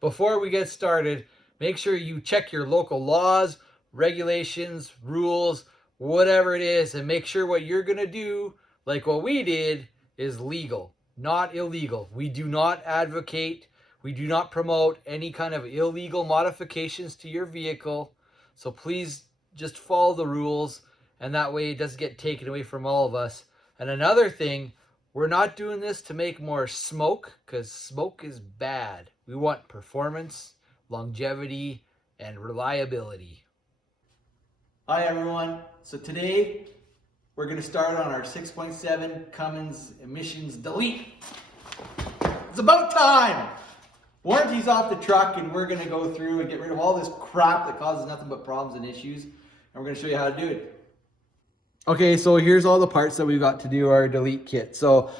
Before we get started, make sure you check your local laws, regulations, rules, whatever it is, and make sure what you're going to do, like what we did, is legal, not illegal. We do not advocate, we do not promote any kind of illegal modifications to your vehicle. So please just follow the rules, and that way it doesn't get taken away from all of us. And another thing, we're not doing this to make more smoke, because smoke is bad. We want performance, longevity, and reliability. Hi everyone. So today we're going to start on our 6.7 Cummins emissions delete. It's about time! Warranty's off the truck and we're going to go through and get rid of all this crap that causes nothing but problems and issues. And we're going to show you how to do it. Okay, so here's all the parts that we've got to do our delete kit. So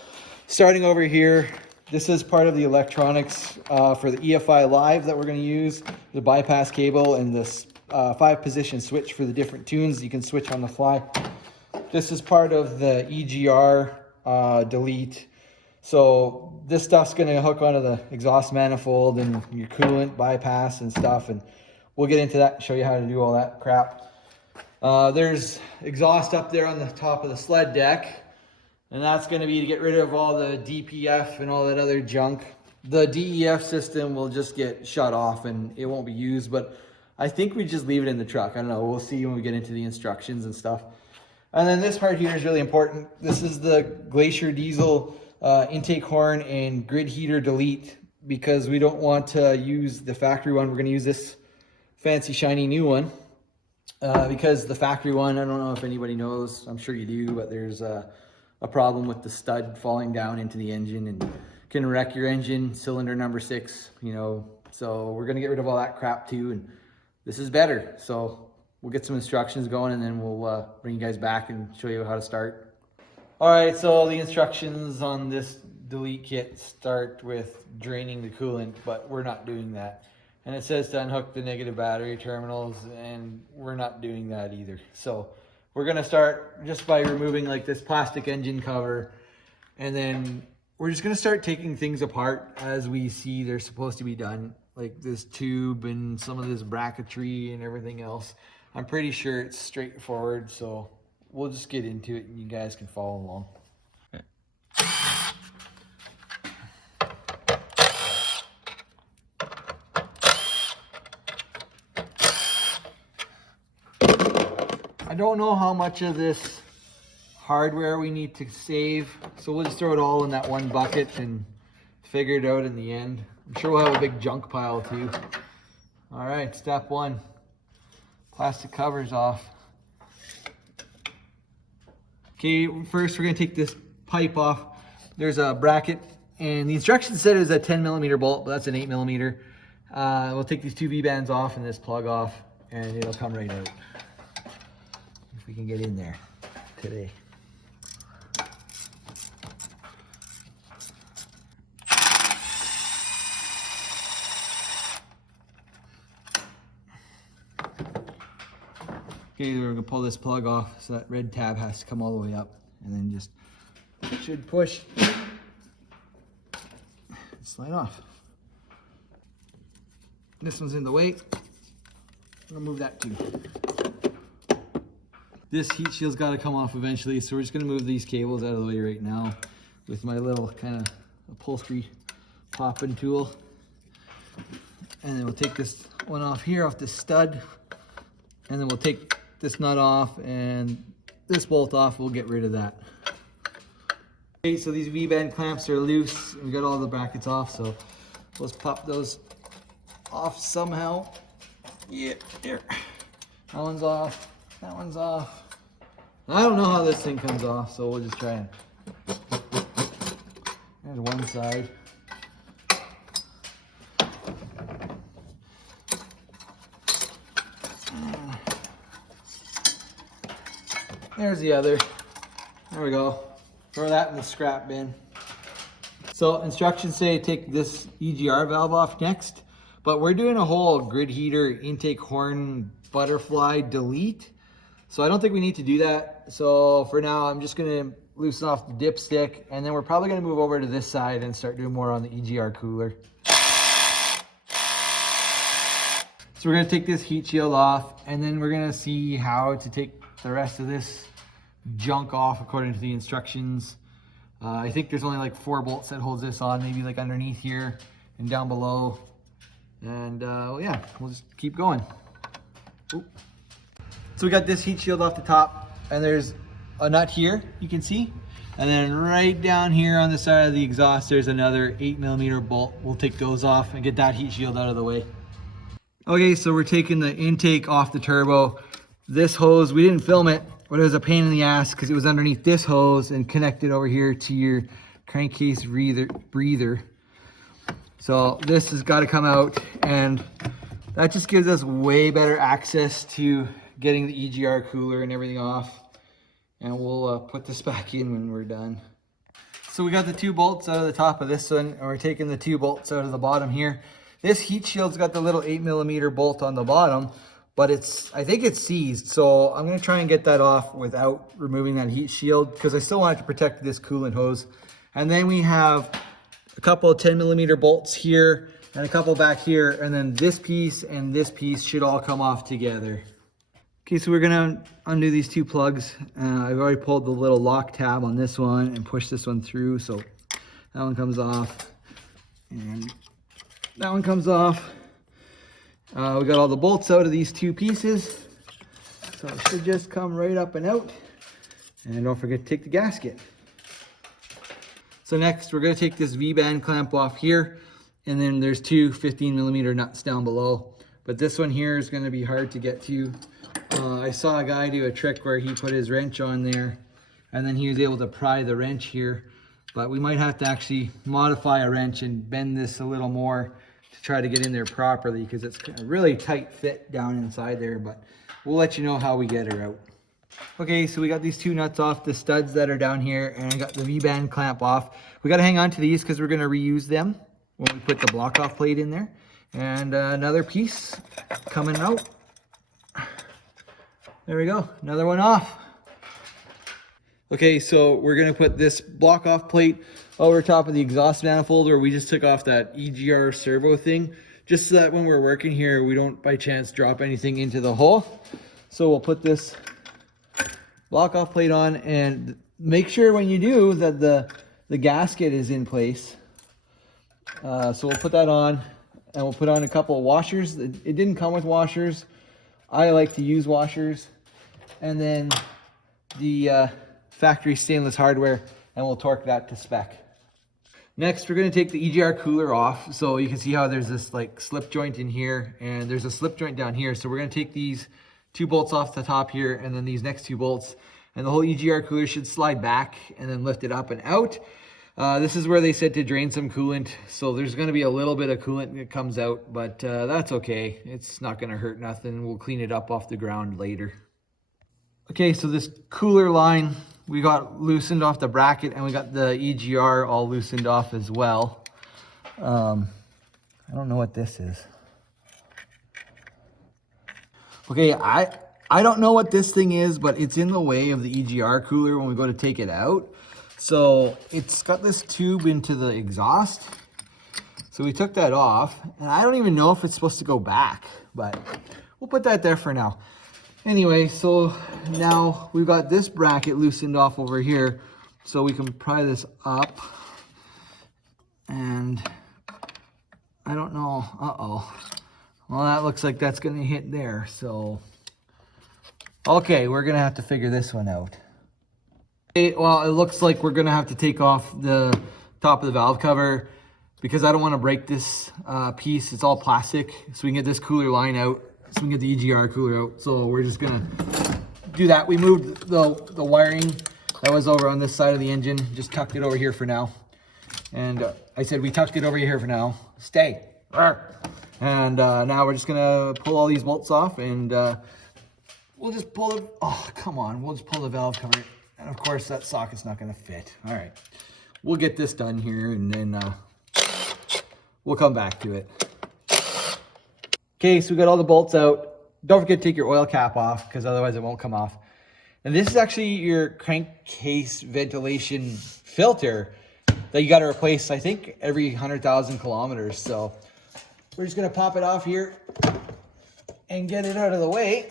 starting over here, this is part of the electronics for the EFI Live that we're going to use. The bypass cable and this 5-position switch for the different tunes you can switch on the fly. This is part of the EGR delete. So this stuff's going to hook onto the exhaust manifold and your coolant bypass and stuff. And we'll get into that and show you how to do all that crap. There's exhaust up there on the top of the sled deck, and that's going to be to get rid of all the DPF and all that other junk. The DEF system will just get shut off and it won't be used, but I think we just leave it in the truck. I don't know, we'll see when we get into the instructions and stuff. And then this part here is really important. This is the Glacier diesel intake horn and grid heater delete, because we don't want to use the factory one. We're going to use this fancy shiny new one. Because the factory one, I don't know if anybody knows, I'm sure you do, but there's a problem with the stud falling down into the engine and can wreck your engine, cylinder number 6, you know. So we're going to get rid of all that crap too, and this is better. So we'll get some instructions going and then we'll bring you guys back and show you how to start. All right, so the instructions on this delete kit start with draining the coolant, but we're not doing that. And it says to unhook the negative battery terminals, and we're not doing that either. So we're gonna start just by removing like this plastic engine cover, and then we're just gonna start taking things apart as we see they're supposed to be done, like this tube and some of this bracketry and everything else. I'm pretty sure it's straightforward, so we'll just get into it and you guys can follow along. I don't know how much of this hardware we need to save, so we'll just throw it all in that one bucket and figure it out in the end. I'm sure we'll have a big junk pile too. All right, step 1, plastic covers off. Okay, first we're gonna take this pipe off. There's a bracket, and the instructions said it was a 10mm bolt, but that's an 8mm. We'll take these 2 V-bands off and this plug off, and it'll come right out. If we can get in there today. Okay, we're gonna pull this plug off, so that red tab has to come all the way up, and then just should push, slide off. This one's in the way. I'm gonna move that too. This heat shield's got to come off eventually, so we're just going to move these cables out of the way right now with my little kind of upholstery popping tool. And then we'll take this one off here, off this stud, and then we'll take this nut off and this bolt off. We'll get rid of that. Okay, so these V-band clamps are loose. We got all the brackets off, so let's pop those off somehow. Yeah, there. That one's off. That one's off. I don't know how this thing comes off, so we'll just try and... There's one side. There's the other. There we go. Throw that in the scrap bin. So instructions say take this EGR valve off next, but we're doing a whole grid heater intake horn butterfly delete. So I don't think we need to do that. So for now, I'm just gonna loosen off the dipstick, and then we're probably gonna move over to this side and start doing more on the EGR cooler. So we're gonna take this heat shield off, and then we're gonna see how to take the rest of this junk off according to the instructions. I think there's only like 4 bolts that holds this on, maybe like underneath here and down below. And well, yeah, we'll just keep going. Oop. So we got this heat shield off the top, and there's a nut here, you can see. And then right down here on the side of the exhaust, there's another 8mm bolt. We'll take those off and get that heat shield out of the way. Okay, so we're taking the intake off the turbo. This hose, we didn't film it, but it was a pain in the ass because it was underneath this hose and connected over here to your crankcase breather. So this has got to come out, and that just gives us way better access to getting the EGR cooler and everything off. And we'll put this back in when we're done. So we got the 2 bolts out of the top of this one, and we're taking the 2 bolts out of the bottom here. This heat shield's got the little 8mm bolt on the bottom, but I think it's seized. So I'm gonna try and get that off without removing that heat shield, because I still want it to protect this coolant hose. And then we have a couple of 10mm bolts here and a couple back here, and then this piece and this piece should all come off together. Okay, so we're gonna undo these 2 plugs. I've already pulled the little lock tab on this one and pushed this one through, so that one comes off, and that one comes off. We got all the bolts out of these 2 pieces, so it should just come right up and out. And don't forget to take the gasket. So next, we're gonna take this V-band clamp off here, and then there's 2 15mm nuts down below. But this one here is gonna be hard to get to. I saw a guy do a trick where he put his wrench on there, and then he was able to pry the wrench here. But we might have to actually modify a wrench and bend this a little more to try to get in there properly, because it's a really tight fit down inside there, but we'll let you know how we get her out. Okay, so we got these 2 nuts off the studs that are down here, and I got the V-band clamp off. We got to hang on to these because we're going to reuse them when we put the block off plate in there. And another piece coming out. There we go, another one off. Okay, so we're gonna put this block off plate over top of the exhaust manifold where we just took off that EGR servo thing, just so that when we're working here, we don't by chance drop anything into the hole. So we'll put this block off plate on, and make sure when you do that the gasket is in place. So we'll put that on, and we'll put on a couple of washers. It didn't come with washers. I like to use washers. And then the factory stainless hardware, and we'll torque that to spec. Next, we're going to take the EGR cooler off. So you can see how there's this like slip joint in here, and there's a slip joint down here. So we're going to take these 2 bolts off the top here, and then these next 2 bolts, and the whole EGR cooler should slide back and then lift it up and out. This is where they said to drain some coolant. So there's going to be a little bit of coolant that comes out, but that's okay. It's not going to hurt nothing. We'll clean it up off the ground later. Okay, so this cooler line, we got loosened off the bracket, and we got the EGR all loosened off as well. I don't know what this is. Okay, I don't know what this thing is, but it's in the way of the EGR cooler when we go to take it out. So it's got this tube into the exhaust. So we took that off, and I don't even know if it's supposed to go back, but we'll put that there for now. Anyway, so now we've got this bracket loosened off over here, so we can pry this up. And I don't know, well, that looks like that's gonna hit there, so. Okay, we're gonna have to figure this one out. Okay, well, it looks like we're gonna have to take off the top of the valve cover, because I don't wanna break this piece. It's all plastic, so we can get this cooler line out, so we can get the EGR cooler out. So we're just gonna do that. We moved the wiring that was over on this side of the engine, just tucked it over here for now. And I said we tucked it over here for now. Stay. And now we're just gonna pull all these bolts off, and we'll just pull it. Oh, come on. We'll just pull the valve cover. And of course that socket's not gonna fit. All right, we'll get this done here, and then we'll come back to it. Okay, so we got all the bolts out. Don't forget to take your oil cap off, because otherwise it won't come off. And this is actually your crankcase ventilation filter that you got to replace, I think, every 100,000 kilometers. So we're just going to pop it off here. and get it out of the way.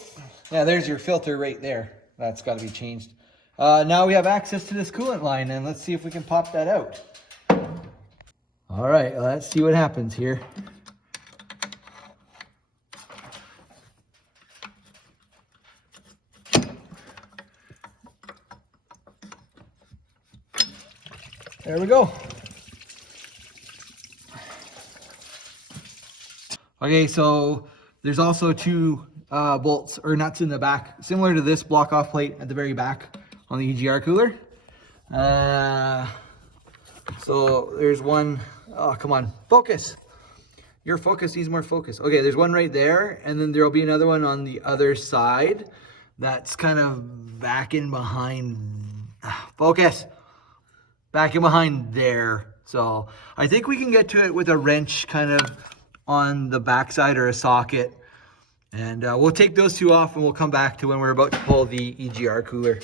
Yeah, there's your filter right there. That's got to be changed. Now we have access to this coolant line, and let's see if we can pop that out. All right, let's see what happens here. There we go. Okay, so there's also two bolts or nuts in the back, similar to this block off plate at the very back on the EGR cooler. So there's one, oh, come on, focus. Your focus needs more focus. Okay, there's one right there, and then there'll be another one on the other side that's kind of back in behind, focus, back in behind there. So I think we can get to it with a wrench kind of on the backside or a socket. And we'll take those two off and we'll come back to when we're about to pull the EGR cooler.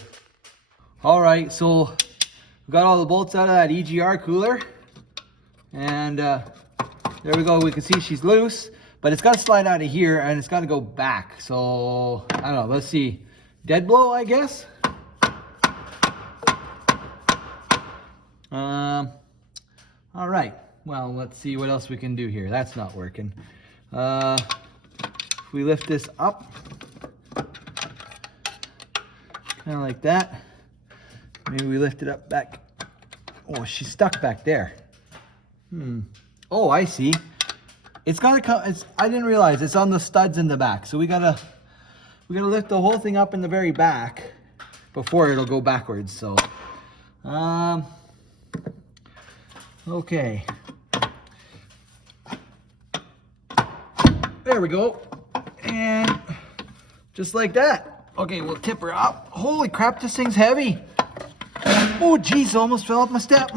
All right, so we got all the bolts out of that EGR cooler. And there we go, we can see she's loose, but it's got to slide out of here and it's got to go back. So, I don't know, let's see. Dead blow, I guess? All right, well, let's see what else we can do here. That's not working. If we lift this up, kind of like that. Maybe we lift it up back. Oh, she's stuck back there. Oh, I see. It's gotta come. I didn't realize it's on the studs in the back. So we gotta lift the whole thing up in the very back before it'll go backwards. So, okay. There we go. And just like that. Okay, we'll tip her up. Holy crap, this thing's heavy. Oh, geez, almost fell off my step.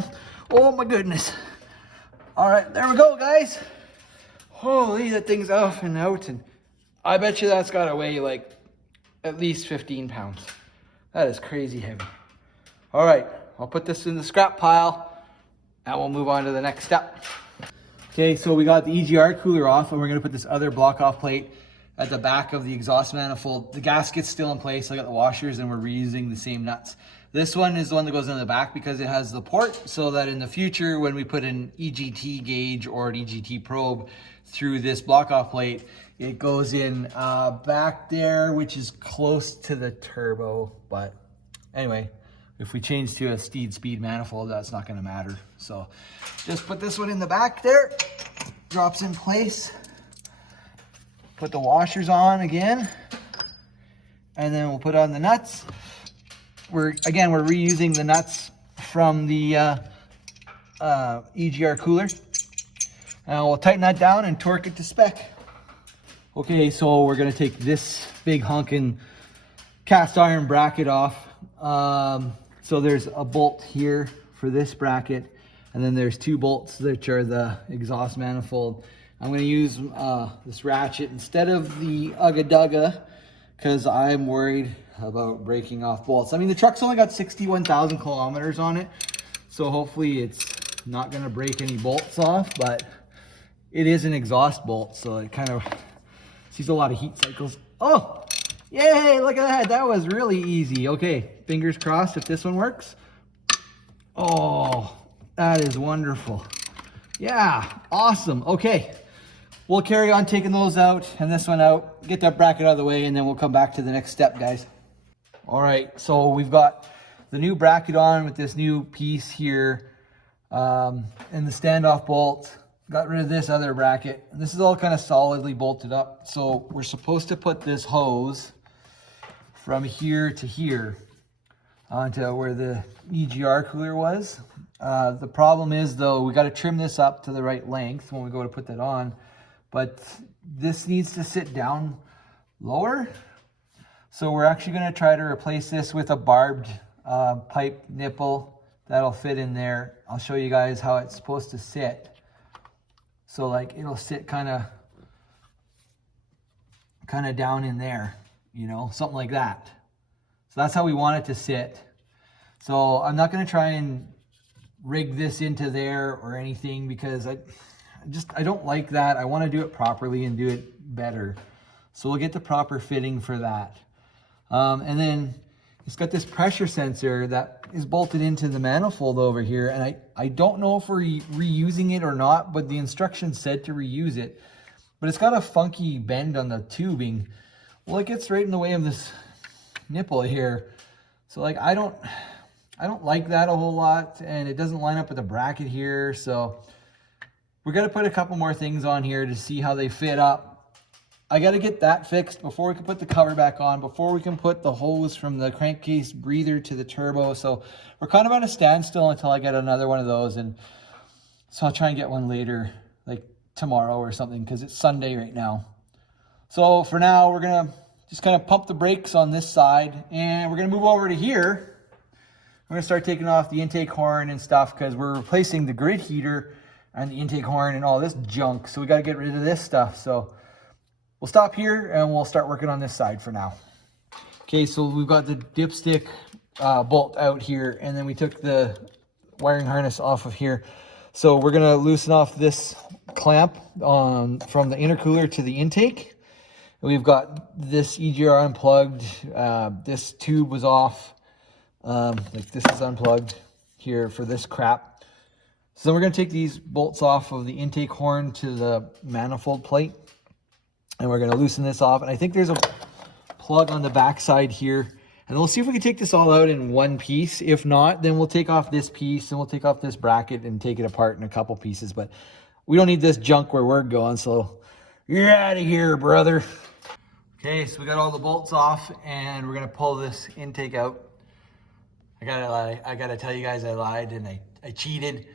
Oh, my goodness. All right, there we go, guys. Holy, that thing's off and out. And I bet you that's got to weigh like at least 15 pounds. That is crazy heavy. All right, I'll put this in the scrap pile and we'll move on to the next step. Okay, so we got the EGR cooler off and we're gonna put this other block off plate at the back of the exhaust manifold. The gasket's still in place. I got the washers and we're reusing the same nuts. This one is the one that goes in the back because it has the port so that in the future when we put an EGT gauge or an EGT probe through this block off plate, it goes in back there, which is close to the turbo. But anyway, if we change to a speed manifold, that's not gonna matter. So just put this one in the back there, drops in place. Put the washers on again, and then we'll put on the nuts. We're reusing the nuts from the EGR cooler. And we'll tighten that down and torque it to spec. Okay, so we're gonna take this big hunkin' cast iron bracket off. So there's a bolt here for this bracket, and then there's two bolts which are the exhaust manifold. I'm gonna use this ratchet instead of the Ugga Dugga because I'm worried about breaking off bolts. I mean, the truck's only got 61,000 kilometers on it, so hopefully it's not gonna break any bolts off, but it is an exhaust bolt, so it kind of sees a lot of heat cycles. Oh, yay, look at that. That was really easy. Okay, fingers crossed if this one works. Oh, that is wonderful. Yeah, awesome. Okay, we'll carry on taking those out and this one out, get that bracket out of the way, and then we'll come back to the next step, guys. All right, so we've got the new bracket on with this new piece here and the standoff bolt. Got rid of this other bracket. And this is all kind of solidly bolted up. So we're supposed to put this hose from here to here onto where the EGR cooler was. The problem is though, we got to trim this up to the right length when we go to put that on, but this needs to sit down lower. So we're actually going to try to replace this with a barbed pipe nipple that'll fit in there. I'll show you guys how it's supposed to sit. So like it'll sit kind of down in there, you know, something like that. So that's how we want it to sit. So I'm not going to try and rig this into there or anything because I don't like that. I want to do it properly and do it better. So we'll get the proper fitting for that. And then it's got this pressure sensor that is bolted into the manifold over here. And I don't know if we're reusing it or not, but the instructions said to reuse it. But it's got a funky bend on the tubing. Well, it gets right in the way of this nipple here. So like, I don't like that a whole lot, and it doesn't line up with the bracket here. So we're gonna put a couple more things on here to see how they fit up. I got to get that fixed before we can put the cover back on, before we can put the hose from the crankcase breather to the turbo. So we're kind of on a standstill until I get another one of those. And so I'll try and get one later, like tomorrow or something, because it's Sunday right now. So for now, we're going to just kind of pump the brakes on this side, and we're going to move over to here. We're going to start taking off the intake horn and stuff, because we're replacing the grid heater and the intake horn and all this junk. So we got to get rid of this stuff. So we'll stop here and we'll start working on this side for now. Okay, so we've got the dipstick bolt out here, and then we took the wiring harness off of here. So we're gonna loosen off this clamp from the intercooler to the intake. We've got this EGR unplugged. This tube was off. Like this is unplugged here for this crap. So we're gonna take these bolts off of the intake horn to the manifold plate. And we're going to loosen this off. And I think there's a plug on the back side here. And we'll see if we can take this all out in one piece. If not, then we'll take off this piece and we'll take off this bracket and take it apart in a couple pieces. But we don't need this junk where we're going. So you're out of here, brother. Okay, so we got all the bolts off and we're going to pull this intake out. I gotta tell you guys I lied and I cheated.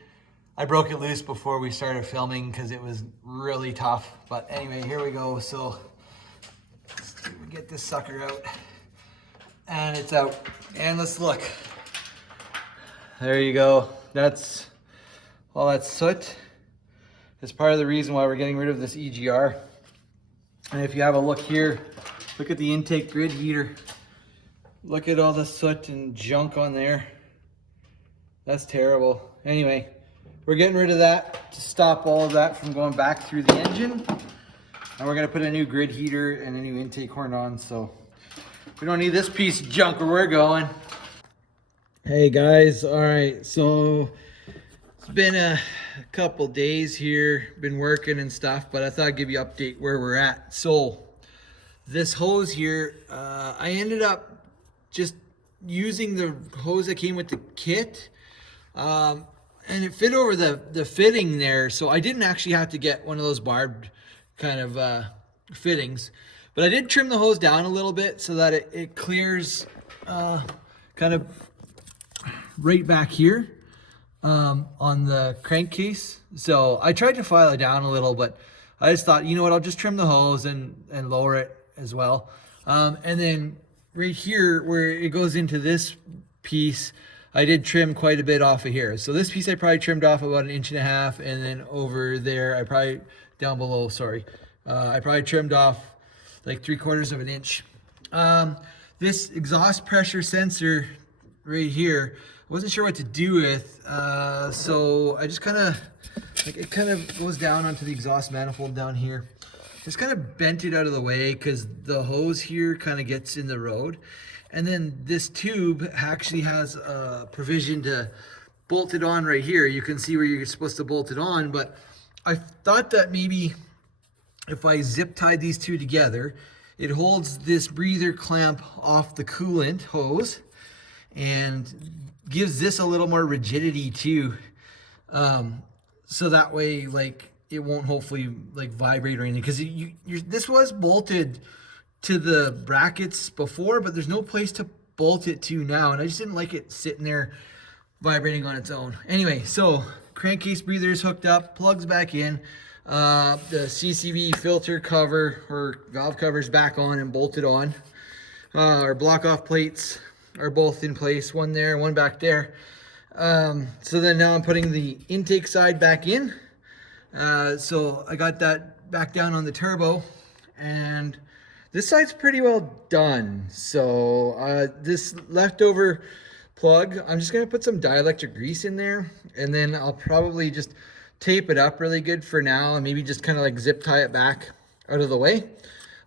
I broke it loose before we started filming because it was really tough. But anyway, here we go. So let's get this sucker out. And it's out. And let's look. There you go. That's all that soot. It's part of the reason why we're getting rid of this EGR. And if you have a look here, look at the intake grid heater. Look at all the soot and junk on there. That's terrible. Anyway, we're getting rid of that to stop all of that from going back through the engine. And we're gonna put a new grid heater and a new intake horn on, so we don't need this piece of junk where we're going. Hey guys, all right, so it's been a couple days here, been working and stuff, but I thought I'd give you an update where we're at. So this hose here, I ended up just using the hose that came with the kit. And it fit over the fitting there, so I didn't actually have to get one of those barbed kind of fittings. But I did trim the hose down a little bit so that it clears kind of right back here on the crankcase. So I tried to file it down a little, but I just thought, you know what, I'll just trim the hose and lower it as well. And then right here where it goes into this piece, I did trim quite a bit off of here. So this piece I probably trimmed off about 1.5 inches, and then over there, I probably trimmed off like 3/4 inch. This exhaust pressure sensor right here, I wasn't sure what to do with. So I just kind of, like it kind of goes down onto the exhaust manifold down here. Just kind of bent it out of the way because the hose here kind of gets in the road. And then this tube actually has a provision to bolt it on right here. You can see where you're supposed to bolt it on, but I thought that maybe if I zip tied these two together, it holds this breather clamp off the coolant hose and gives this a little more rigidity too. So that way, like, it won't hopefully like vibrate or anything, because this was bolted to the brackets before, but there's no place to bolt it to now, and I just didn't like it sitting there vibrating on its own. Anyway, so crankcase breather is hooked up, plugs back in, the CCV filter cover or valve covers back on and bolted on. Our block off plates are both in place, one there, one back there. So then now I'm putting the intake side back in. So I got that back down on the turbo, and this side's pretty well done. So this leftover plug, I'm just gonna put some dielectric grease in there, and then I'll probably just tape it up really good for now, and maybe just kind of like zip tie it back out of the way.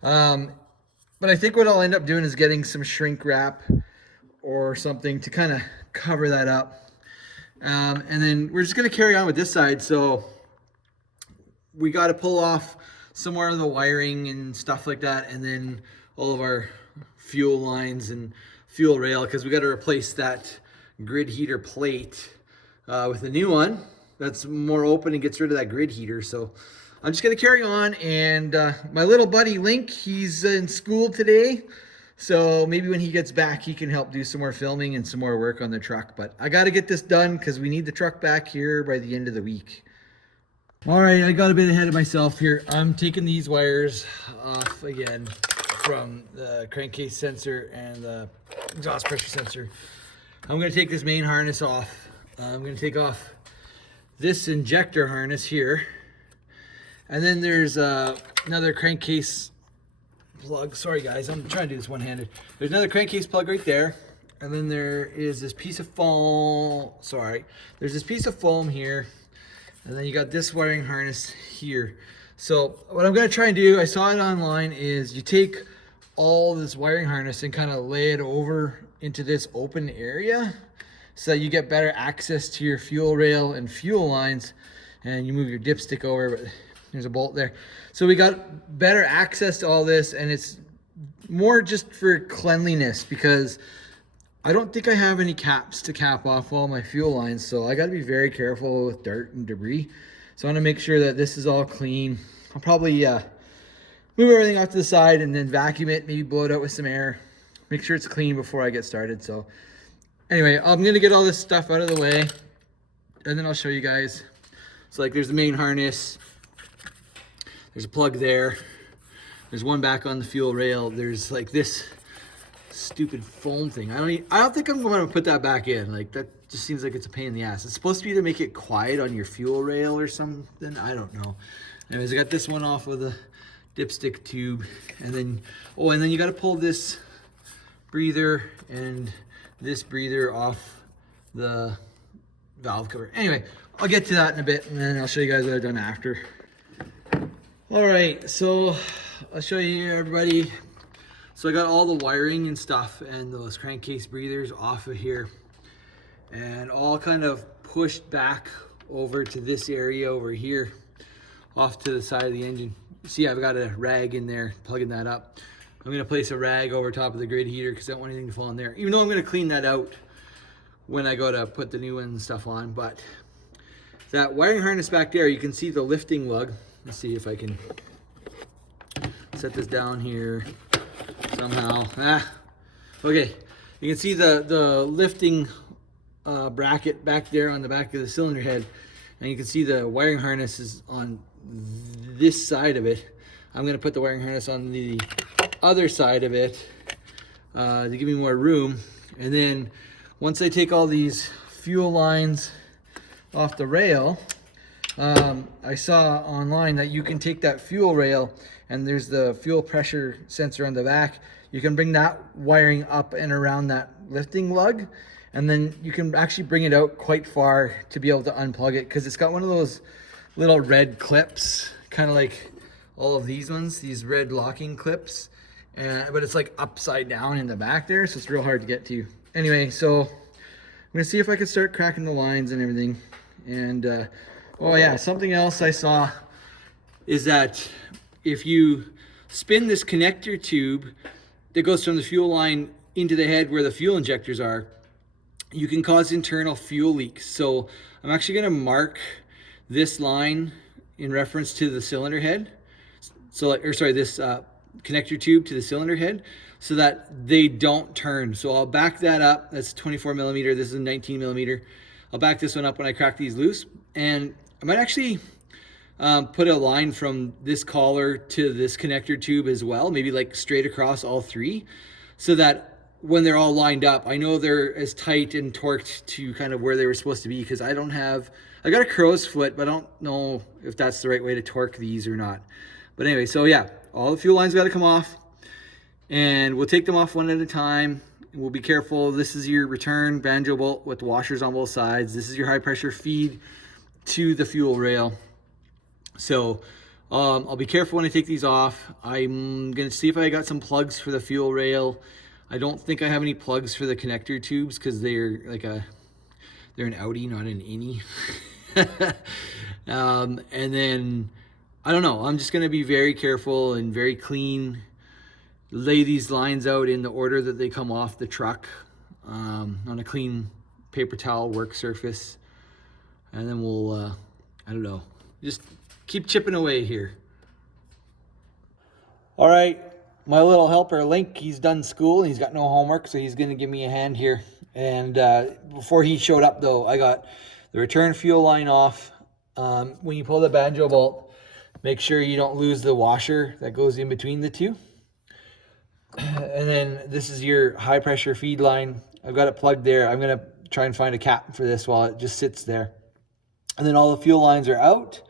But I think what I'll end up doing is getting some shrink wrap or something to kind of cover that up. And then we're just going to carry on with this side. So we got to pull off some more of the wiring and stuff like that, and then all of our fuel lines and fuel rail, because we got to replace that grid heater plate with a new one that's more open and gets rid of that grid heater. So I'm just going to carry on. And my little buddy Link, he's in school today, so maybe when he gets back he can help do some more filming and some more work on the truck. But I got to get this done because we need the truck back here by the end of the week. All right, I got a bit ahead of myself here. I'm taking these wires off again from the crankcase sensor and the exhaust pressure sensor. I'm going to take this main harness off. I'm going to take off this injector harness here. And then there's another crankcase plug. Sorry guys, I'm trying to do this one-handed. There's another crankcase plug right there. And then there is this piece of foam. There's this piece of foam here. And then you got this wiring harness here. So what I'm going to try and do, I saw it online, is you take all this wiring harness and kind of lay it over into this open area so that you get better access to your fuel rail and fuel lines, and you move your dipstick over, but there's a bolt there. So we got better access to all this, and it's more just for cleanliness because I don't think I have any caps to cap off all my fuel lines, so I got to be very careful with dirt and debris. So I want to make sure that this is all clean. I'll probably move everything off to the side and then vacuum it, maybe blow it out with some air. Make sure it's clean before I get started. So anyway, I'm going to get all this stuff out of the way, and then I'll show you guys. So like there's the main harness. There's a plug there. There's one back on the fuel rail. There's like this stupid foam thing. I don't think I'm going to put that back in. Like that just seems like it's a pain in the ass. It's supposed to be to make it quiet on your fuel rail or something. I don't know. Anyways, I got this one off of the dipstick tube, and then you got to pull this breather and this breather off the valve cover. Anyway, I'll get to that in a bit, and then I'll show you guys what I've done after. All right, so I'll show you here, everybody. So I got all the wiring and stuff and those crankcase breathers off of here, and all kind of pushed back over to this area over here, off to the side of the engine. See, I've got a rag in there, plugging that up. I'm gonna place a rag over top of the grid heater because I don't want anything to fall in there, even though I'm gonna clean that out when I go to put the new one and stuff on. But that wiring harness back there, you can see the lifting lug. Let's see if I can set this down here somehow. Okay, you can see the lifting bracket back there on the back of the cylinder head, and you can see the wiring harness is on this side of it. I'm going to put the wiring harness on the other side of it to give me more room. And then once I take all these fuel lines off the rail, I saw online that you can take that fuel rail, and there's the fuel pressure sensor on the back. You can bring that wiring up and around that lifting lug, and then you can actually bring it out quite far to be able to unplug it, because it's got one of those little red clips, kind of like all of these ones, these red locking clips, but it's like upside down in the back there, so it's real hard to get to. Anyway, so I'm gonna see if I can start cracking the lines and everything. And oh yeah, something else I saw is that if you spin this connector tube that goes from the fuel line into the head where the fuel injectors are, you can cause internal fuel leaks. So I'm actually going to mark this line in reference to the cylinder head. So, this connector tube to the cylinder head, so that they don't turn. So I'll back that up. That's 24 millimeter. This is 19 millimeter. I'll back this one up when I crack these loose. And I might actually put a line from this collar to this connector tube as well, maybe like straight across all three, so that when they're all lined up, I know they're as tight and torqued to kind of where they were supposed to be, because I got a crow's foot, but I don't know if that's the right way to torque these or not. But anyway, so yeah, all the fuel lines got to come off, and we'll take them off one at a time. We'll be careful. This is your return banjo bolt with the washers on both sides. This is your high pressure feed to the fuel rail. So I'll be careful when I take these off. I'm gonna see if I got some plugs for the fuel rail. I don't think I have any plugs for the connector tubes because they're an outie, not an innie. And then I don't know. I'm just gonna be very careful and very clean. Lay these lines out in the order that they come off the truck on a clean paper towel work surface, and then we'll I don't know, just keep chipping away here. All right, my little helper Link, he's done school and he's got no homework, so he's gonna give me a hand here. And before he showed up though, I got the return fuel line off. When you pull the banjo bolt, make sure you don't lose the washer that goes in between the two. And then this is your high pressure feed line. I've got it plugged there. I'm gonna try and find a cap for this while it just sits there. And then all the fuel lines are out.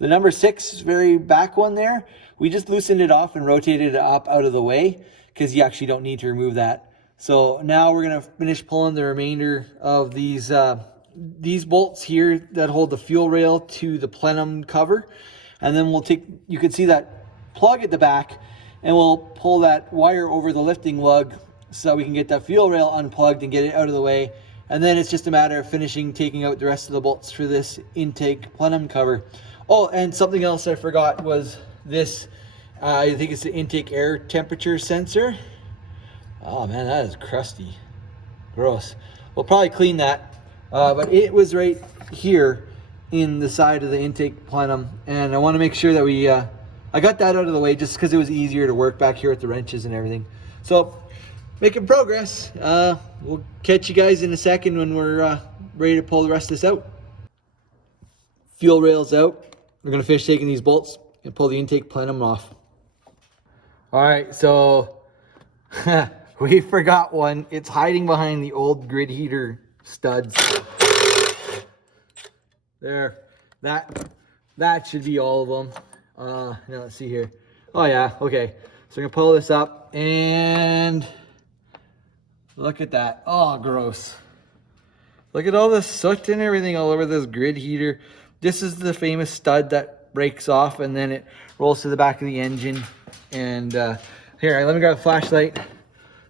The number 6 very back one there, we just loosened it off and rotated it up out of the way because you actually don't need to remove that. So now we're gonna finish pulling the remainder of these bolts here that hold the fuel rail to the plenum cover. And then we'll take, you can see that plug at the back, and we'll pull that wire over the lifting lug so that we can get that fuel rail unplugged and get it out of the way. And then it's just a matter of finishing taking out the rest of the bolts for this intake plenum cover. Oh, and something else I forgot was this, I think it's the intake air temperature sensor. Oh man, that is crusty. Gross. We'll probably clean that. But it was right here in the side of the intake plenum, and I want to make sure that we I got that out of the way just because it was easier to work back here with the wrenches and everything. So, making progress. We'll catch you guys in a second when we're ready to pull the rest of this out. Fuel rail's out. We're going to finish taking these bolts and pull the intake plenum off. All right, so we forgot one. It's hiding behind the old grid heater studs. There. That should be all of them. Now let's see here. Oh yeah, okay. So I'm gonna pull this up and look at that. Oh, gross. Look at all the soot and everything all over this grid heater. This is the famous stud that breaks off and then it rolls to the back of the engine. And here, let me grab a flashlight.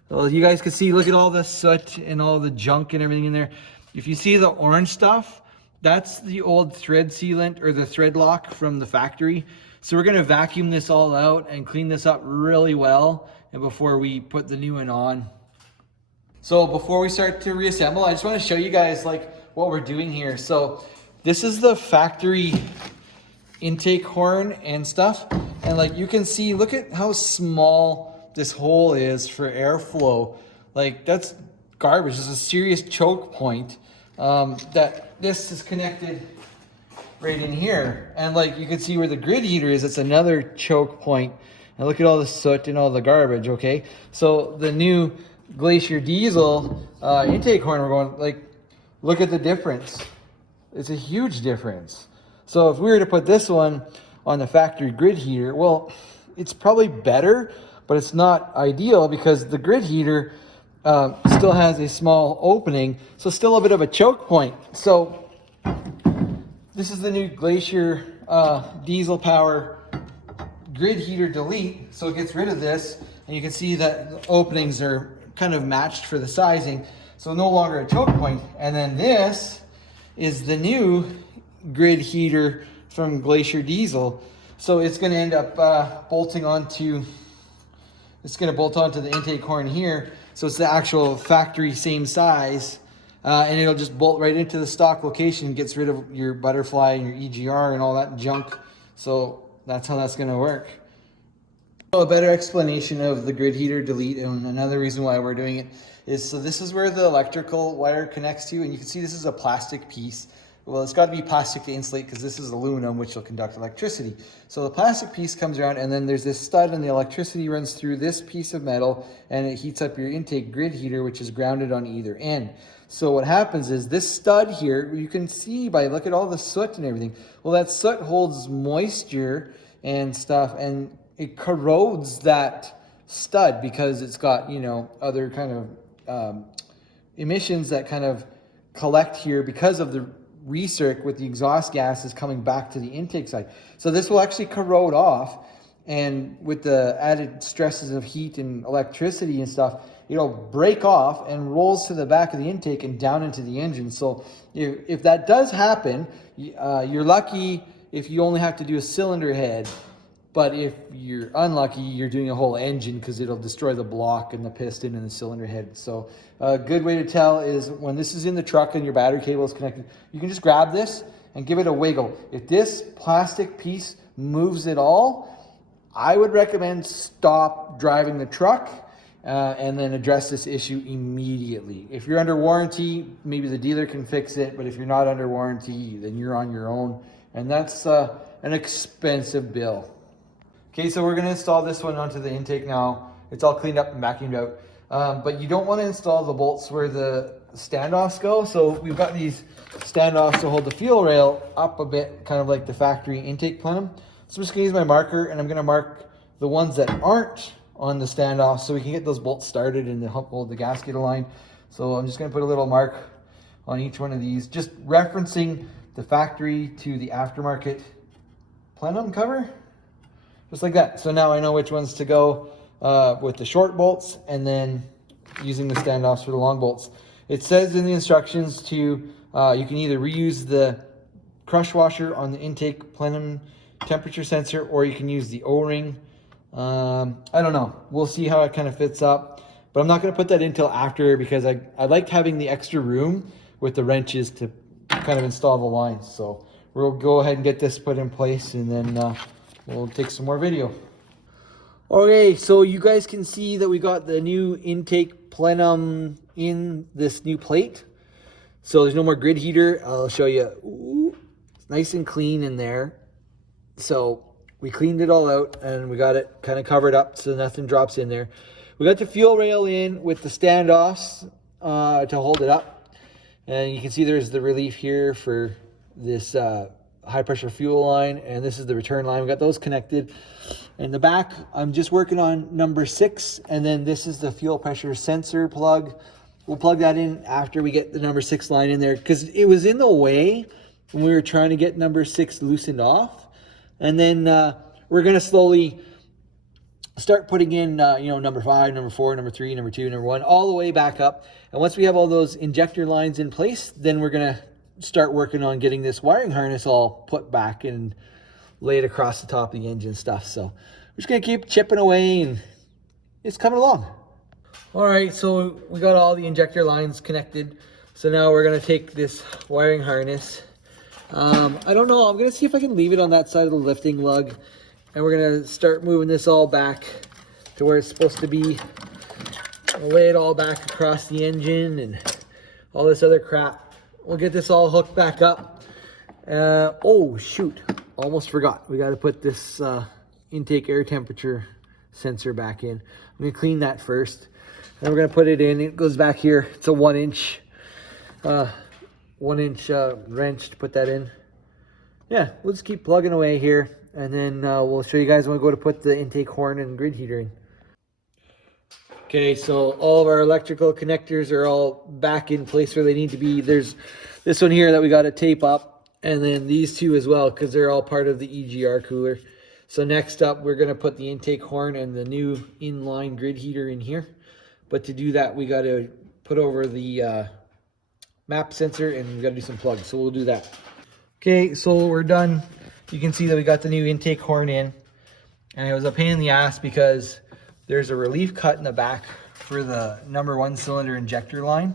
Well, you guys can see, look at all the soot and all the junk and everything in there. If you see the orange stuff, that's the old thread sealant or the thread lock from the factory. So we're gonna vacuum this all out and clean this up really well and before we put the new one on. So before we start to reassemble, I just wanna show you guys like what we're doing here. So this is the factory intake horn and stuff. And like you can see, look at how small this hole is for airflow. Like that's garbage. This is a serious choke point. That this is connected right in here, and like you can see where the grid heater is, it's another choke point. And look at all the soot and all the garbage. Okay, so the new Glacier diesel intake horn, we're going like, look at the difference. It's a huge difference. So if we were to put this one on the factory grid heater, well, it's probably better, but it's not ideal because the grid heater still has a small opening, so still a bit of a choke point. So this is the new Glacier diesel power grid heater delete. So it gets rid of this, and you can see that the openings are kind of matched for the sizing, so no longer a choke point. And then this is the new grid heater from Glacier diesel. So it's going to end up bolting onto. It's going to bolt onto the intake horn here. So it's the actual factory same size, and it'll just bolt right into the stock location, gets rid of your butterfly and your EGR and all that junk. So that's how that's gonna work. So a better explanation of the grid heater delete, and another reason why we're doing it is, so this is where the electrical wire connects to, and you can see this is a plastic piece. Well, it's got to be plastic to insulate because this is aluminum, which will conduct electricity. So the plastic piece comes around, and then there's this stud, and the electricity runs through this piece of metal, and it heats up your intake grid heater, which is grounded on either end. So what happens is this stud here, you can see by, look at all the soot and everything. Well, that soot holds moisture and stuff, and it corrodes that stud because it's got, you know, other kind of emissions that kind of collect here because of the recirc with the exhaust gases coming back to the intake side. So this will actually corrode off, and with the added stresses of heat and electricity and stuff, it'll break off and rolls to the back of the intake and down into the engine. So if that does happen, you're lucky if you only have to do a cylinder head. But if you're unlucky, you're doing a whole engine, because it'll destroy the block and the piston and the cylinder head. So a good way to tell is when this is in the truck and your battery cable is connected, you can just grab this and give it a wiggle. If this plastic piece moves at all, I would recommend stop driving the truck and then address this issue immediately. If you're under warranty, maybe the dealer can fix it, but if you're not under warranty, then you're on your own, and that's an expensive bill. Okay, so we're gonna install this one onto the intake now. It's all cleaned up and vacuumed out. But you don't wanna install the bolts where the standoffs go. So we've got these standoffs to hold the fuel rail up a bit, kind of like the factory intake plenum. So I'm just gonna use my marker, and I'm gonna mark the ones that aren't on the standoff so we can get those bolts started and hold the gasket aligned. So I'm just gonna put a little mark on each one of these, just referencing the factory to the aftermarket plenum cover. Just like that. So now I know which ones to go with the short bolts, and then using the standoffs for the long bolts. It says in the instructions to, you can either reuse the crush washer on the intake plenum temperature sensor, or you can use the O-ring. I don't know. We'll see how it kind of fits up. But I'm not going to put that in until after, because I liked having the extra room with the wrenches to kind of install the lines. So we'll go ahead and get this put in place, and then we'll take some more video. Okay, so you guys can see that we got the new intake plenum in this new plate. So there's no more grid heater. I'll show you. Ooh, it's nice and clean in there. So we cleaned it all out, and we got it kind of covered up so nothing drops in there. We got the fuel rail in with the standoffs to hold it up. And you can see there's the relief here for this high pressure fuel line, and this is the return line. We got those connected. In the back, I'm just working on number 6, and then this is the fuel pressure sensor plug. We'll plug that in after we get the number 6 line in there, because it was in the way when we were trying to get number 6 loosened off. And then we're going to slowly start putting in number 5, number 4, number 3, number 2, number 1, all the way back up. And once we have all those injector lines in place, then we're going to start working on getting this wiring harness all put back and laid across the top of the engine stuff. So we're just gonna keep chipping away, and it's coming along. All right, so we got all the injector lines connected. So now we're gonna take this wiring harness. I don't know, I'm gonna see if I can leave it on that side of the lifting lug, and we're gonna start moving this all back to where it's supposed to be. I'll lay it all back across the engine and all this other crap. We'll get this all hooked back up. Oh shoot, almost forgot. We got to put this intake air temperature sensor back in. I'm gonna clean that first, and we're gonna put it in. It goes back here. It's a 1-inch wrench to put that in. Yeah, we'll just keep plugging away here, and then we'll show you guys when we go to put the intake horn and grid heater in. Okay, so all of our electrical connectors are all back in place where they need to be. There's this one here that we got to tape up, and then these two as well, because they're all part of the EGR cooler. So next up, we're going to put the intake horn and the new inline grid heater in here. But to do that, we got to put over the map sensor, and we got to do some plugs. So we'll do that. Okay, so we're done. You can see that we got the new intake horn in, and it was a pain in the ass because there's a relief cut in the back for the number 1 cylinder injector line.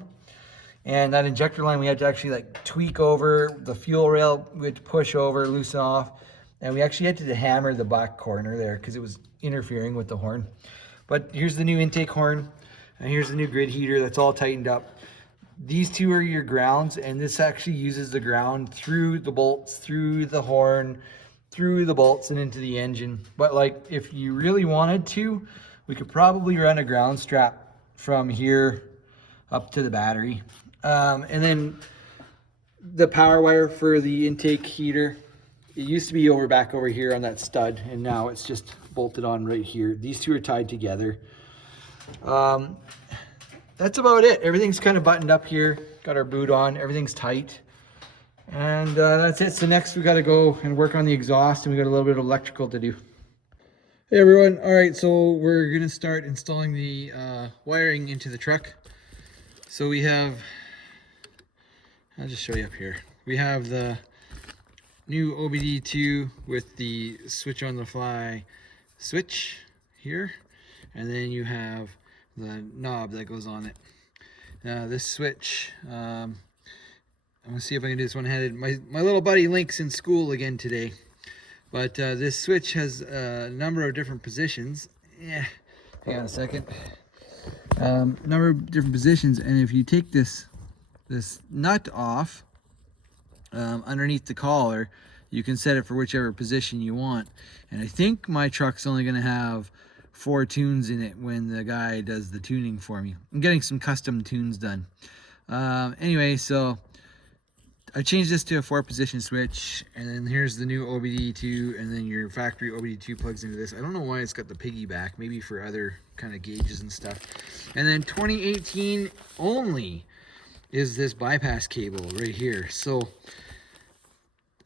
And that injector line, we had to actually like tweak over the fuel rail. We had to push over, loosen off. And we actually had to hammer the back corner there because it was interfering with the horn. But here's the new intake horn, and here's the new grid heater that's all tightened up. These two are your grounds, and this actually uses the ground through the bolts, through the horn, through the bolts and into the engine. But like if you really wanted to, we could probably run a ground strap from here up to the battery. And then the power wire for the intake heater, it used to be back over here on that stud, and now it's just bolted on right here. These two are tied together. That's about it. Everything's kind of buttoned up here. Got our boot on. Everything's tight. And that's it. So next we got to go and work on the exhaust, and we got a little bit of electrical to do. Hey everyone. All right, so we're gonna start installing the wiring into the truck. So we have, I'll just show you up here. We have the new OBD2 with the switch on the fly switch here, and then you have the knob that goes on it. Now this switch, I'm gonna see if I can do this one-handed. My little buddy Link's in school again today, but this switch has a number of different positions. Yeah, hang on a second. Number of different positions, and if you take this nut off underneath the collar, you can set it for whichever position you want. And I think my truck's only going to have 4 tunes in it when the guy does the tuning for me. I'm getting some custom tunes done. Anyway, so I changed this to a 4-position switch, and then here's the new OBD2, and then your factory OBD2 plugs into this. I don't know why it's got the piggyback, maybe for other kind of gauges and stuff. And then 2018 only is this bypass cable right here. So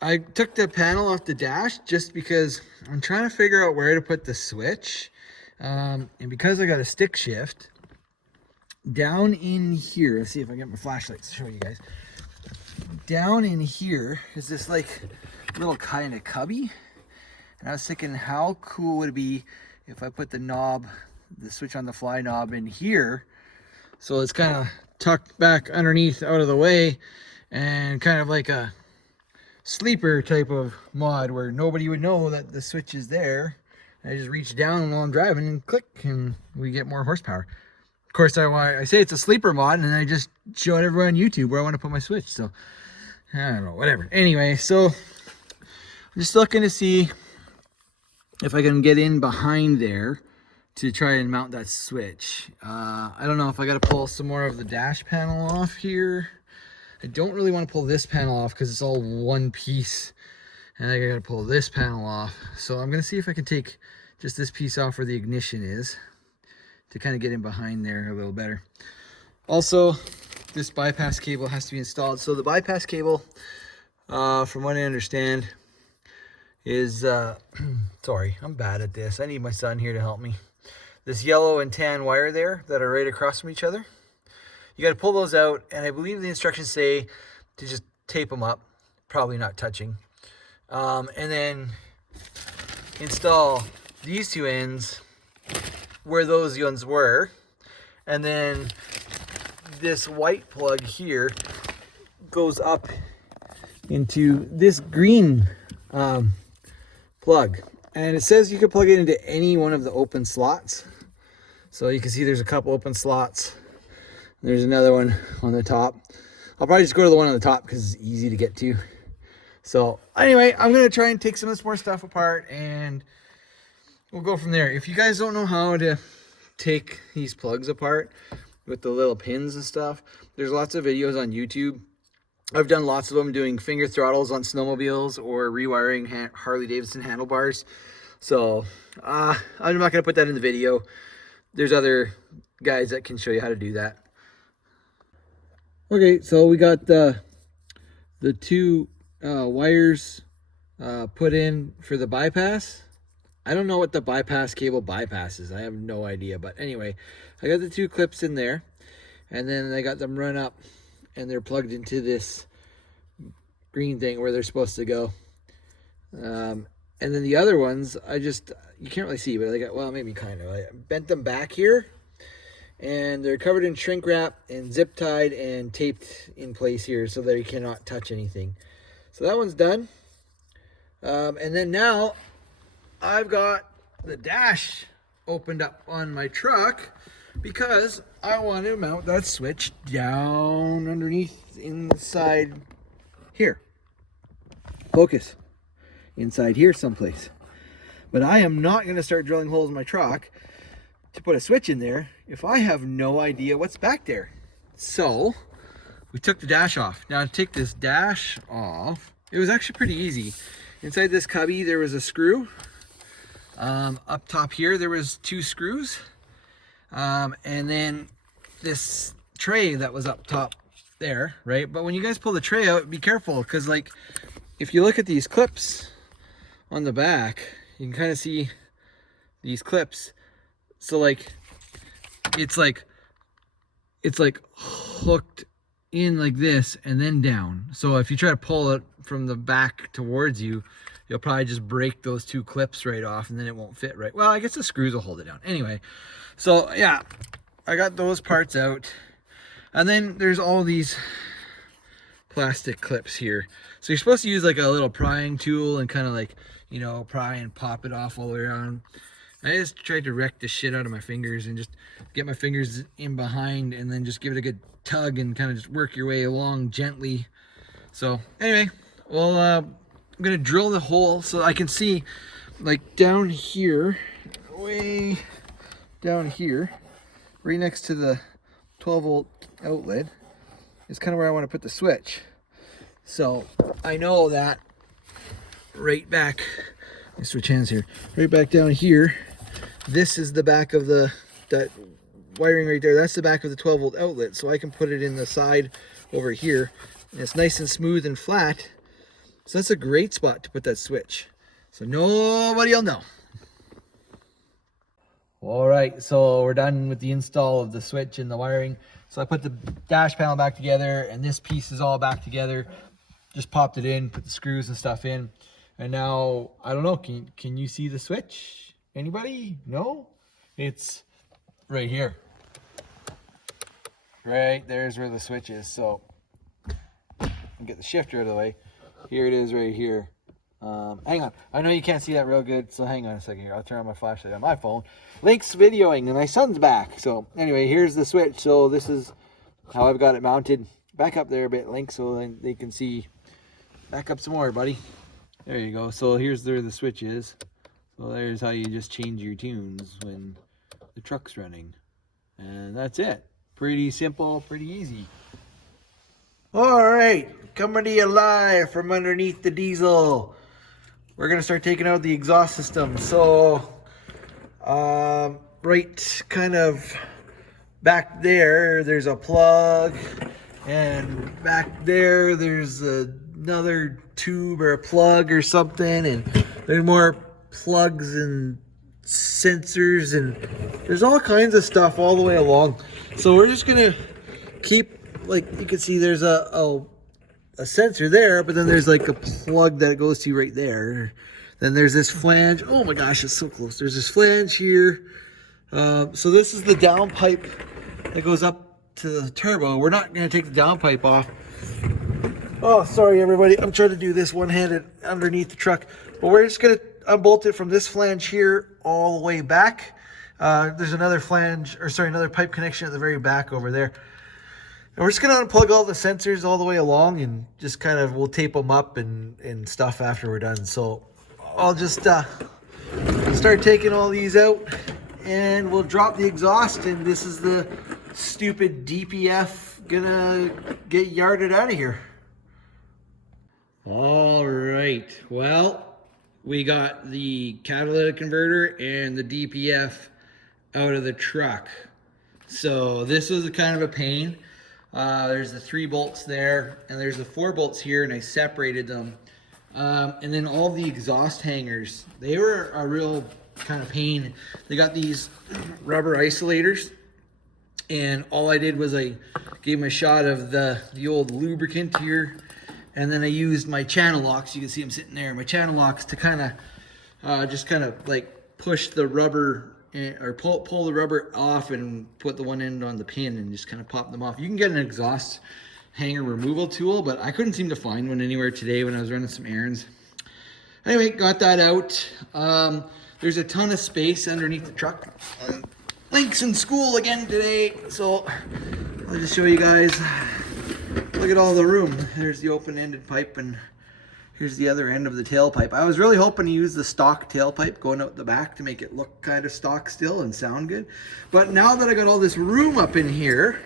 I took the panel off the dash just because I'm trying to figure out where to put the switch. And because I got a stick shift, down in here, let's see if I get my flashlight to show you guys. Down in here is this like little kind of cubby, and I was thinking how cool would it be if I put the knob, the switch on the fly knob in here, so it's kind of tucked back underneath out of the way, and kind of like a sleeper type of mod where nobody would know that the switch is there. I just reach down while I'm driving and click, and we get more horsepower. Of course, I say it's a sleeper mod, and I just show everyone on YouTube where I want to put my switch. So I don't know, whatever. Anyway, so I'm just looking to see if I can get in behind there to try and mount that switch. I don't know if I got to pull some more of the dash panel off here. I don't really want to pull this panel off because it's all one piece, and I got to pull this panel off. So I'm going to see if I can take just this piece off where the ignition is to kind of get in behind there a little better. Also, this bypass cable has to be installed. So the bypass cable, from what I understand, is sorry, I'm bad at this. I need my son here to help me. This yellow and tan wire there that are right across from each other, you got to pull those out, and I believe the instructions say to just tape them up, probably not touching, and then install these 2 ends where those ones were, and then this white plug here goes up into this green plug, and it says you can plug it into any one of the open slots. So you can see there's a couple open slots. There's another one on the top. I'll probably just go to the one on the top because it's easy to get to. So anyway, I'm gonna try and take some of this more stuff apart, and we'll go from there. If you guys don't know how to take these plugs apart with the little pins and stuff, there's lots of videos on YouTube. I've done lots of them doing finger throttles on snowmobiles or rewiring Harley Davidson handlebars. So I'm not going to put that in the video. There's other guys that can show you how to do that. Okay, so we got the 2 wires put in for the bypass. I don't know what the bypass cable bypasses. I have no idea. But anyway, I got the 2 clips in there, and then I got them run up, and they're plugged into this green thing where they're supposed to go. And then the other ones, you can't really see, but I got, well, maybe kind of. I bent them back here, and they're covered in shrink wrap and zip tied and taped in place here so that you cannot touch anything. So that one's done. And then now I've got the dash opened up on my truck because I want to mount that switch down underneath inside here. Focus. Inside here someplace. But I am not going to start drilling holes in my truck to put a switch in there if I have no idea what's back there. So we took the dash off. Now to take this dash off, it was actually pretty easy. Inside this cubby there was a screw. Up top here there was 2 screws, and then this tray that was up top there, right? But when you guys pull the tray out, be careful, because like if you look at these clips on the back, you can kind of see these clips. So like it's like hooked in like this and then down. So if you try to pull it from the back towards you, you'll probably just break those two clips right off, and then it won't fit right. Well, I guess the screws will hold it down. Anyway, so yeah, I got those parts out. And then there's all these plastic clips here. So you're supposed to use like a little prying tool and kind of like, you know, pry and pop it off all the way around. I just tried to wreck the shit out of my fingers and just get my fingers in behind and then just give it a good tug and kind of just work your way along gently. So anyway, well, I'm gonna drill the hole so I can see like down here, way down here, right next to the 12-volt outlet is kind of where I want to put the switch. So I know that right back, let me switch hands here, right back down here, this is the back of that wiring right there. That's the back of the 12-volt outlet. So I can put it in the side over here, and it's nice and smooth and flat. So that's a great spot to put that switch. So nobody will know. All right, so we're done with the install of the switch and the wiring. So I put the dash panel back together, and this piece is all back together. Just popped it in, put the screws and stuff in. And now, I don't know, can you see the switch? Anybody? No? It's right here. Right there's where the switch is. So get the shifter out of the way. Here it is right here. Hang on, I know you can't see that real good, so hang on a second here. I'll turn on my flashlight on my phone. Link's videoing and my son's back. So anyway, here's the switch. So this is how I've got it mounted. Back up there a bit, Link, so then they can see. Back up some more, buddy. There you go. So here's where the switch is. So there's how you just change your tunes when the truck's running. And that's it. Pretty simple, pretty easy. All right, coming to you live from underneath the diesel. We're gonna start taking out the exhaust system. So, right kind of back there, there's a plug, and back there, there's another tube or a plug or something, and there's more plugs and sensors, and there's all kinds of stuff all the way along. So we're just gonna keep, like you can see, there's a sensor there, but then there's like a plug that it goes to right there. Then there's this flange. Oh my gosh, it's so close. There's this flange here. So this is the downpipe that goes up to the turbo. We're not going to take the downpipe off. Oh, sorry everybody. I'm trying to do this one-handed underneath the truck. But we're just going to unbolt it from this flange here all the way back. There's another flange, or sorry, another pipe connection at the very back over there. And we're just going to unplug all the sensors all the way along and just kind of, we'll tape them up and stuff after we're done. So I'll just start taking all these out, and we'll drop the exhaust, and this is the stupid DPF gonna get yarded out of here. All right, well, we got the catalytic converter and the DPF out of the truck. So this was a kind of a pain. There's the 3 bolts there, and there's the 4 bolts here, and I separated them. And then all the exhaust hangers, they were a real kind of pain. They got these rubber isolators, and all I did was I gave them a shot of the old lubricant here, and then I used my channel locks. You can see them sitting there. My channel locks to kind of just kind of like push the rubber, or pull the rubber off and put the one end on the pin and just kind of pop them off. You can get an exhaust hanger removal tool, but I couldn't seem to find one anywhere today when I was running some errands. Anyway, got that out. There's a ton of space underneath the truck. Link's in school again today, so I'll just show you guys. Look at all the room. There's the open-ended pipe, and here's the other end of the tailpipe. I was really hoping to use the stock tailpipe going out the back to make it look kind of stock still and sound good. But now that I got all this room up in here,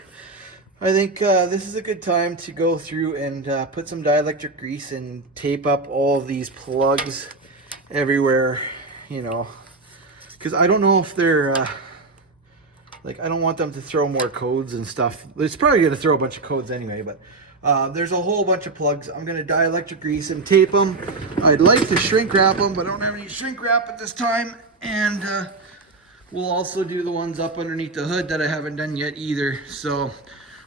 I think this is a good time to go through and put some dielectric grease and tape up all of these plugs everywhere, you know, because I don't know if they're Like, I don't want them to throw more codes and stuff. It's probably going to throw a bunch of codes anyway, but there's a whole bunch of plugs. I'm going to dielectric grease and tape them. I'd like to shrink wrap them, but I don't have any shrink wrap at this time. And we'll also do the ones up underneath the hood that I haven't done yet either. So,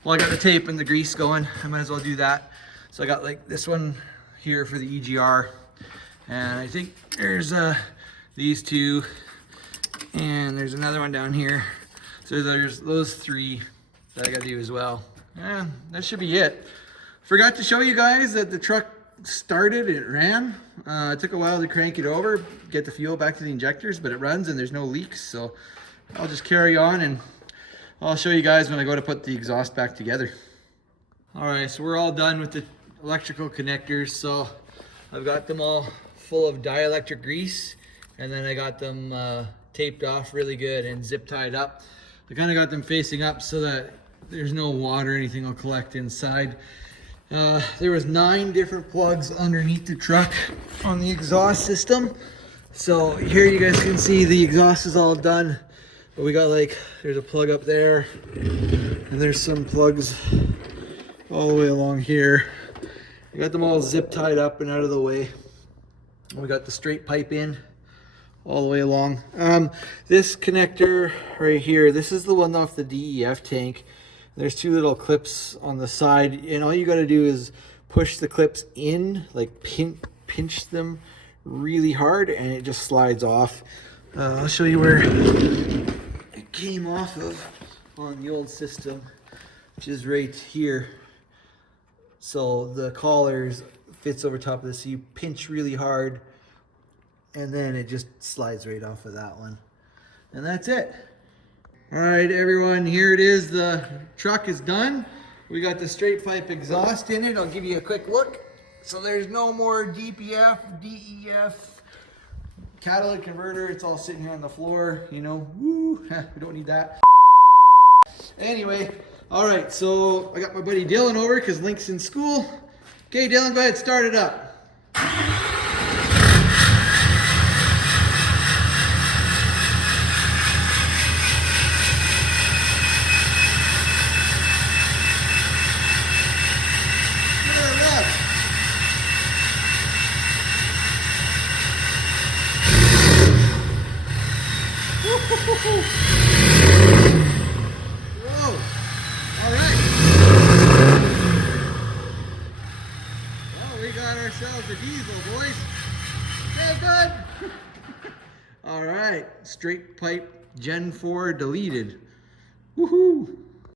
well, I got the tape and the grease going. I might as well do that. So I got like this one here for the EGR. And I think there's these two. And there's another one down here. So there's those three that I gotta do as well. And that should be it. Forgot to show you guys that the truck started, it ran. It took a while to crank it over, get the fuel back to the injectors, but it runs and there's no leaks. So I'll just carry on and I'll show you guys when I go to put the exhaust back together. All right, so we're all done with the electrical connectors. So I've got them all full of dielectric grease, and then I got them taped off really good and zip tied up. I kind of got them facing up so that there's no water or anything will collect inside. There was 9 different plugs underneath the truck on the exhaust system. So here you guys can see the exhaust is all done. But we got like, there's a plug up there, and there's some plugs all the way along here. We got them all zip tied up and out of the way. We got the straight pipe in all the way along. This connector right here, this is the one off the DEF tank. There's 2 little clips on the side, and all you got to do is push the clips in, like pinch them really hard, and it just slides off. I'll show you where it came off of on the old system, which is right here. So the collars fits over top of this, so you pinch really hard, and then it just slides right off of that one. And that's it. All right, everyone, here it is. The truck is done. We got the straight pipe exhaust in it. I'll give you a quick look. So there's no more DPF, DEF, catalytic converter. It's all sitting here on the floor, you know. Woo, we don't need that. Anyway, all right, so I got my buddy Dylan over because Link's in school. Okay, Dylan, go ahead, start it up. Whoa! All right. Well, we got ourselves a diesel, boys. Okay, good. All right, straight pipe Gen 4 deleted. Woohoo!